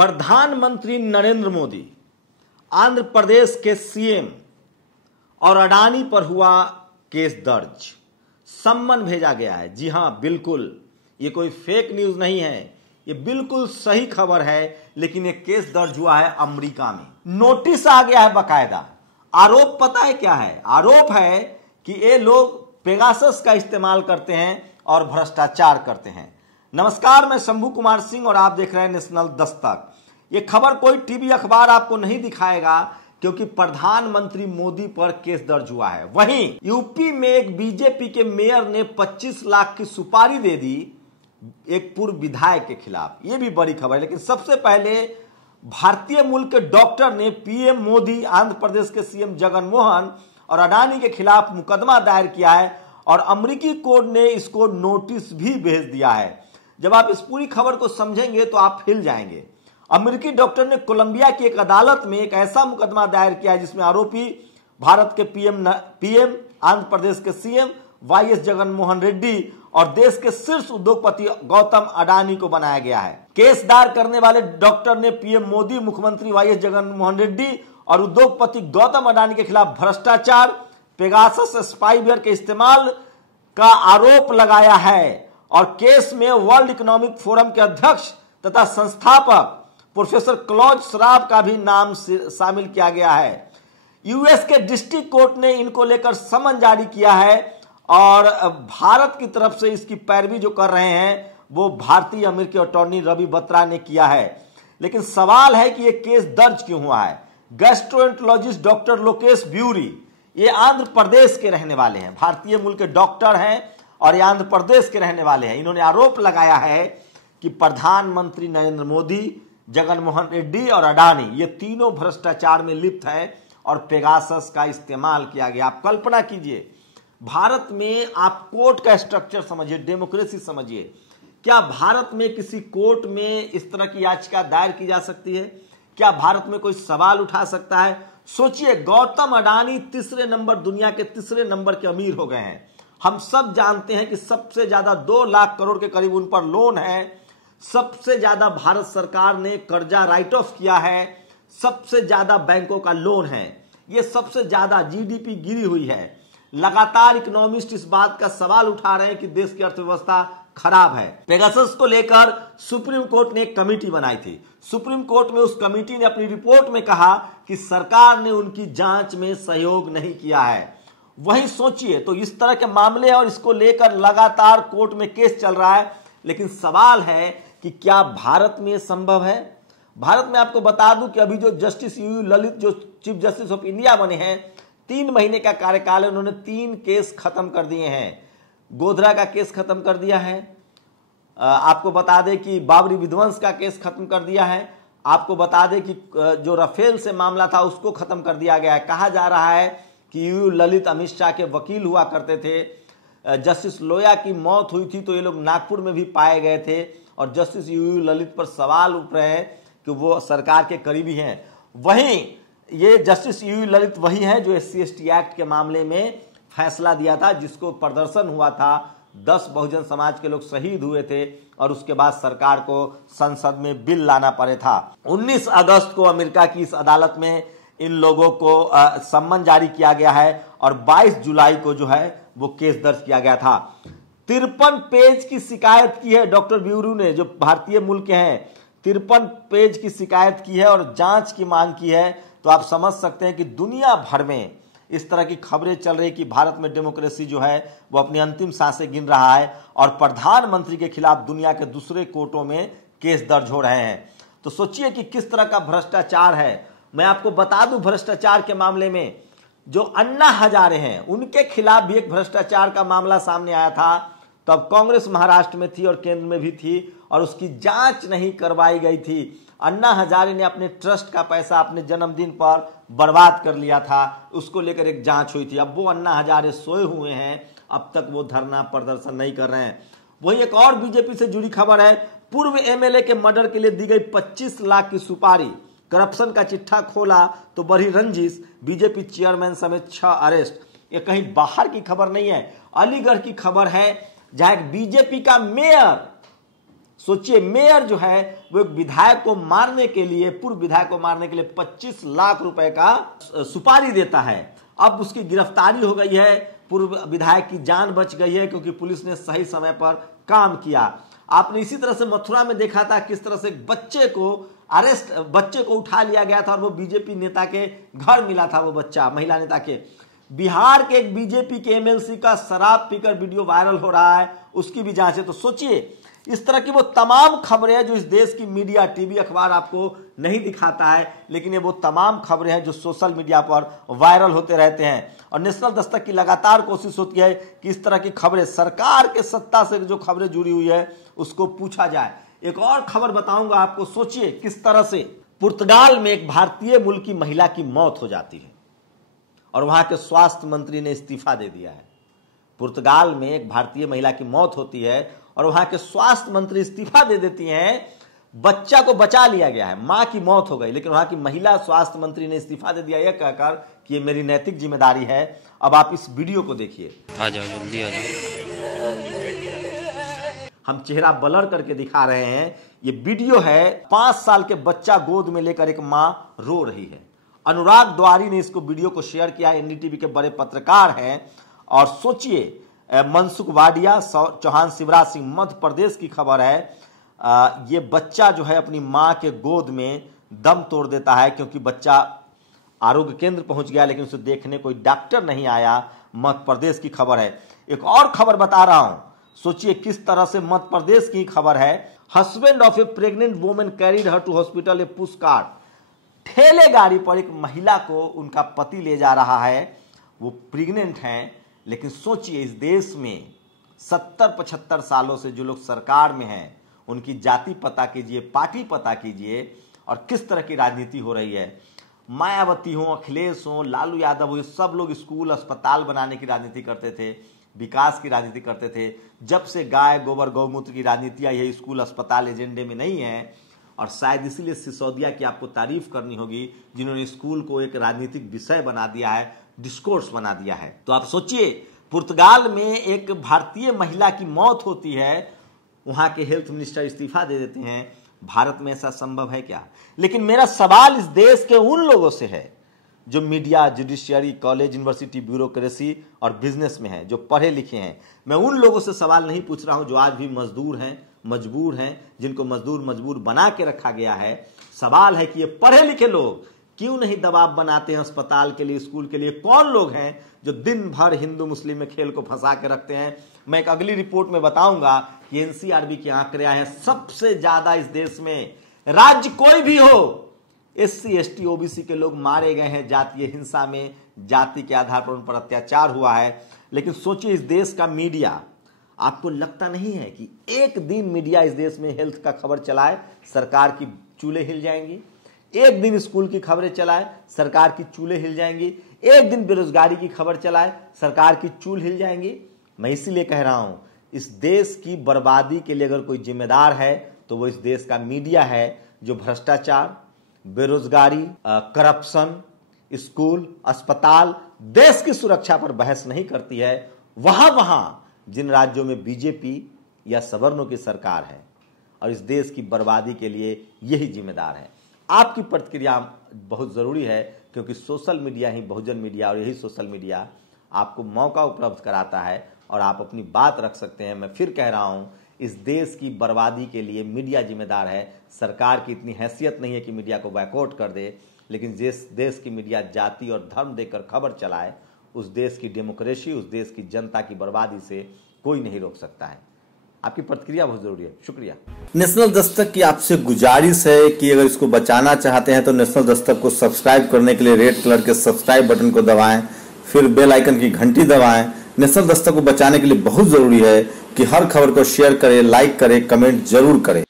प्रधानमंत्री नरेंद्र मोदी, आंध्र प्रदेश के सीएम और अडानी पर हुआ केस दर्ज, सम्मन भेजा गया है। जी हां, बिल्कुल ये कोई फेक न्यूज नहीं है, ये बिल्कुल सही खबर है। लेकिन ये केस दर्ज हुआ है अमेरिका में, नोटिस आ गया है बाकायदा। आरोप पता है क्या है? आरोप है कि ये लोग पेगासस का इस्तेमाल करते हैं और भ्रष्टाचार करते हैं। नमस्कार, मैं शंभू कुमार सिंह और आप देख रहे हैं नेशनल दस्तक। ये खबर कोई टीवी अखबार आपको नहीं दिखाएगा, क्योंकि प्रधानमंत्री मोदी पर केस दर्ज हुआ है। वहीं यूपी में एक बीजेपी के मेयर ने 25 लाख की सुपारी दे दी एक पूर्व विधायक के खिलाफ। यह भी बड़ी खबर है। लेकिन सबसे पहले भारतीय मूल के डॉक्टर ने पीएम मोदी, आंध्र प्रदेश के सीएम जगन मोहन और अडानी के खिलाफ मुकदमा दायर किया है और अमेरिकी कोर्ट ने इसको नोटिस भी भेज दिया है। जब आप इस पूरी खबर को समझेंगे तो आप हिल जाएंगे। अमेरिकी डॉक्टर ने कोलंबिया की एक अदालत में एक ऐसा मुकदमा दायर किया है जिसमें आरोपी भारत के पीएम, आंध्र प्रदेश के सीएम वाईएस जगन मोहन रेड्डी और देश के शीर्ष उद्योगपति गौतम अडानी को बनाया गया है। केस दायर करने वाले डॉक्टर ने पीएम मोदी, मुख्यमंत्री वाईएस जगन मोहन रेड्डी और उद्योगपति गौतम अडानी के खिलाफ भ्रष्टाचार, पेगासस स्पाईवेयर के इस्तेमाल का आरोप लगाया है। और केस में वर्ल्ड इकोनॉमिक फोरम के अध्यक्ष तथा संस्थापक प्रोफेसर क्लॉज श्राब का भी नाम शामिल किया गया है। यूएस के डिस्ट्रिक्ट कोर्ट ने इनको लेकर समन जारी किया है और भारत की तरफ से इसकी पैरवी जो कर रहे हैं वो भारतीय अमेरिकी अटॉर्नी रवि बत्रा ने किया है। लेकिन सवाल है कि यह केस दर्ज क्यों हुआ है? गैस्ट्रोएंटरोलॉजिस्ट डॉक्टर लोकेश ब्यूरी, ये आंध्र प्रदेश के रहने वाले हैं, भारतीय मूल के डॉक्टर हैं और ये आंध्र प्रदेश के रहने वाले हैं। इन्होंने आरोप लगाया है कि प्रधानमंत्री नरेंद्र मोदी, जगन मोहन रेड्डी और अडानी ये तीनों भ्रष्टाचार में लिप्त है और पेगासस का इस्तेमाल किया गया। आप कल्पना कीजिए, भारत में आप कोर्ट का स्ट्रक्चर समझिए, डेमोक्रेसी समझिए। क्या भारत में किसी कोर्ट में इस तरह की याचिका दायर की जा सकती है? क्या भारत में कोई सवाल उठा सकता है? सोचिए, गौतम अडानी दुनिया के तीसरे नंबर के अमीर हो गए हैं। हम सब जानते हैं कि सबसे ज्यादा 2 लाख करोड़ के करीब उन पर लोन है। सबसे ज्यादा भारत सरकार ने कर्जा राइट ऑफ किया है। सबसे ज्यादा बैंकों का लोन है। ये सबसे ज्यादा जीडीपी गिरी हुई है। लगातार इकोनॉमिस्ट इस बात का सवाल उठा रहे हैं कि देश की अर्थव्यवस्था खराब है। पेगासस को लेकर सुप्रीम कोर्ट ने एक कमेटी बनाई थी। सुप्रीम कोर्ट में उस कमेटी ने अपनी रिपोर्ट में कहा कि सरकार ने उनकी जांच में सहयोग नहीं किया है। वहीं सोचिए, तो इस तरह के मामले और इसको लेकर लगातार कोर्ट में केस चल रहा है। लेकिन सवाल है कि क्या भारत में संभव है? भारत में आपको बता दूं कि अभी जो जस्टिस यूयू ललित जो चीफ जस्टिस ऑफ इंडिया बने हैं, 3 महीने का कार्यकाल है, उन्होंने 3 केस खत्म कर दिए हैं। गोधरा का केस खत्म कर दिया है। आपको बता दें कि बाबरी विध्वंस का केस खत्म कर दिया है। आपको बता दें कि जो राफेल से मामला था उसको खत्म कर दिया गया है। कहा जा रहा है कि यूयू ललित अमित शाह के वकील हुआ करते थे। जस्टिस लोया की मौत हुई थी तो ये लोग नागपुर में भी पाए गए थे और जस्टिस यूयू ललित पर सवाल उठ रहे हैं कि वो सरकार के करीबी हैं। वहीं ये जस्टिस यूयू ललित वही हैं जो SC/ST एक्ट के मामले में फैसला दिया था, जिसको प्रदर्शन हुआ था। 10 बहुजन समाज के लोग शहीद हुए थे और उसके बाद सरकार को संसद में बिल लाना पड़े था। 19 अगस्त को अमेरिका की इस अदालत में इन लोगों को सम्मन जारी किया गया है और 22 जुलाई को जो है वो केस दर्ज किया गया था। 53 पेज की शिकायत की है डॉक्टर ब्यूरू ने, जो भारतीय मूल के हैं। 53 पेज की शिकायत की है और जांच की मांग की है। तो आप समझ सकते हैं कि दुनिया भर में इस तरह की खबरें चल रही कि भारत में डेमोक्रेसी जो है वो अपनी अंतिम सांसें गिन रहा है और प्रधानमंत्री के खिलाफ दुनिया के दूसरे कोर्टों में केस दर्ज हो रहे हैं। तो सोचिए कि किस तरह का भ्रष्टाचार है। मैं आपको बता दूं, भ्रष्टाचार के मामले में जो अन्ना हजारे हैं उनके खिलाफ भी एक भ्रष्टाचार का मामला सामने आया था। तब कांग्रेस महाराष्ट्र में थी और केंद्र में भी थी और उसकी जांच नहीं करवाई गई थी। अन्ना हजारे ने अपने ट्रस्ट का पैसा अपने जन्मदिन पर बर्बाद कर लिया था, उसको लेकर एक जांच हुई थी। अब वो अन्ना हजारे सोए हुए हैं, अब तक वो धरना प्रदर्शन नहीं कर रहे हैं। वही एक और बीजेपी से जुड़ी खबर है, पूर्व एमएलए के मर्डर के लिए दी गई 25 लाख की सुपारी, करप्शन का चिट्ठा खोला तो बढ़ी रंजिश, बीजेपी चेयरमैन समेत 6 अरेस्ट। ये कहीं बाहर की खबर नहीं है, अलीगढ़ की खबर है, जहां एक बीजेपी का मेयर सोचिए, मेयर जो है वो एक विधायक को मारने के लिए, पूर्व विधायक को मारने के लिए 25 लाख रुपए का सुपारी देता है। अब उसकी गिरफ्तारी हो गई है, पूर्व विधायक की जान बच गई है क्योंकि पुलिस ने सही समय पर काम किया। आपने इसी तरह से मथुरा में देखा था किस तरह से एक बच्चे को उठा लिया गया था और वो बीजेपी नेता के घर मिला था, वो बच्चा महिला नेता के। बिहार के एक बीजेपी के एमएलसी का शराब पीकर वीडियो वायरल हो रहा है, उसकी भी जांच है। तो सोचिए, इस तरह की वो तमाम खबरें हैं जो इस देश की मीडिया, टीवी, अखबार आपको नहीं दिखाता है, लेकिन ये वो तमाम खबरें हैं जो सोशल मीडिया पर वायरल होते रहते हैं। और नेशनल दस्तक की लगातार कोशिश होती है कि इस तरह की खबरें, सरकार के सत्ता से जो खबरें जुड़ी हुई है उसको पूछा जाए। एक और खबर बताऊंगा आपको, सोचिए किस तरह से पुर्तगाल में एक भारतीय मूल की महिला की मौत हो जाती है और वहां के स्वास्थ्य मंत्री ने इस्तीफा दे दिया है। पुर्तगाल में एक भारतीय महिला की मौत होती है और वहां के स्वास्थ्य मंत्री इस्तीफा दे देती हैं। बच्चा को बचा लिया गया है, मां की मौत हो गई, लेकिन वहां की महिला स्वास्थ्य मंत्री ने इस्तीफा दे दिया यह कहकर कि ये मेरी नैतिक जिम्मेदारी है। अब आप इस वीडियो को देखिए। आ जाओ, जल्दी आ जाओ। हम चेहरा ब्लर करके दिखा रहे हैं, ये वीडियो है। 5 साल के बच्चा गोद में लेकर एक मां रो रही है। अनुराग द्वारी ने इसको वीडियो को शेयर किया, एनडीटीवी के बड़े पत्रकार हैं। और सोचिए, मनसुख वाडिया, चौहान शिवराज सिंह, मध्य प्रदेश की खबर है। ये बच्चा जो है अपनी मां के गोद में दम तोड़ देता है क्योंकि बच्चा आरोग्य केंद्र पहुंच गया लेकिन उसे देखने कोई डॉक्टर नहीं आया। मध्य प्रदेश की खबर है। एक और खबर बता रहा हूं, सोचिए किस तरह से मध्य प्रदेश की खबर है। Husband of a pregnant woman carried her to hospital a push cart. ठेले गाड़ी पर एक महिला को उनका पति ले जा रहा है, वो प्रेग्नेंट हैं, लेकिन सोचिए इस देश में 70-75 सालों से जो लोग सरकार में हैं उनकी जाति पता कीजिए, पार्टी पता कीजिए और किस तरह की राजनीति हो रही है। मायावती हो, अखिलेश हो, लालू यादव हो, ये सब लोग स्कूल अस्पताल बनाने की राजनीति करते थे, विकास की राजनीति करते थे। जब से गाय गोबर गौमूत्र की राजनीति आई है, स्कूल अस्पताल एजेंडे में नहीं है। और शायद इसीलिए सिसोदिया की आपको तारीफ करनी होगी जिन्होंने स्कूल को एक राजनीतिक विषय बना दिया है, डिस्कोर्स बना दिया है। तो आप सोचिए, पुर्तगाल में एक भारतीय महिला की मौत होती है, वहां के हेल्थ मिनिस्टर इस्तीफा दे देते हैं। भारत में ऐसा संभव है क्या? लेकिन मेरा सवाल इस देश के उन लोगों से है जो media, judiciary, college, university, bureaucracy और बिजनेस में हैं, जो पढ़े लिखे हैं। मैं उन लोगों से सवाल नहीं पूछ रहा हूं जो आज भी मजदूर हैं, मजबूर हैं, जिनको मजबूर बना के रखा गया है। सवाल है कि ये पढ़े लिखे लोग क्यों नहीं दबाव बनाते हैं अस्पताल के लिए, स्कूल के लिए? कौन लोग हैं जो दिन भर हिंदू मुस्लिम में खेल को फंसा के रखते हैं? मैं एक अगली रिपोर्ट में बताऊंगा कि एनसीआरबी के आंकड़े आए हैं, सबसे ज्यादा इस देश में, राज्य कोई भी हो, एससी, एसटी, ओबीसी के लोग मारे गए हैं जातीय हिंसा में, जाति के आधार पर उन पर अत्याचार हुआ है। लेकिन सोचिए इस देश का मीडिया, आपको लगता नहीं है कि एक दिन मीडिया इस देश में हेल्थ का खबर चलाए, सरकार की चूल्हे हिल जाएंगी? एक दिन स्कूल की खबरें चलाए, सरकार की चूल्हे हिल जाएंगी? एक दिन बेरोजगारी की खबर चलाए, सरकार की चूल हिल जाएंगी? मैं इसीलिए कह रहा हूं, इस देश की बर्बादी के लिए अगर कोई जिम्मेदार है तो वो इस देश का मीडिया है, जो भ्रष्टाचार, बेरोजगारी, करप्शन, स्कूल, अस्पताल, देश की सुरक्षा पर बहस नहीं करती है। वहां जिन राज्यों में बीजेपी या सवर्णों की सरकार है, और इस देश की बर्बादी के लिए यही जिम्मेदार है। आपकी प्रतिक्रिया बहुत जरूरी है क्योंकि सोशल मीडिया ही बहुजन मीडिया, और यही सोशल मीडिया आपको मौका उपलब्ध कराता है और आप अपनी बात रख सकते हैं। मैं फिर कह रहा हूं, इस देश की बर्बादी के लिए मीडिया जिम्मेदार है। सरकार की इतनी हैसियत नहीं है कि मीडिया को बैकआउट कर दे, लेकिन जिस देश की मीडिया जाति और धर्म देकर खबर चलाए, उस देश की डेमोक्रेसी, उस देश की जनता की बर्बादी से कोई नहीं रोक सकता है। आपकी प्रतिक्रिया बहुत जरूरी है। शुक्रिया। नेशनल दस्तक की आपसे गुजारिश है कि अगर इसको बचाना चाहते हैं तो नेशनल दस्तक को सब्सक्राइब करने के लिए रेड कलर के सब्सक्राइब बटन को दबाएं, फिर बेल आइकन की घंटी दबाएं। नेशनल दस्तक को बचाने के लिए बहुत जरूरी है कि हर खबर को शेयर करें, लाइक करें, कमेंट जरूर करें।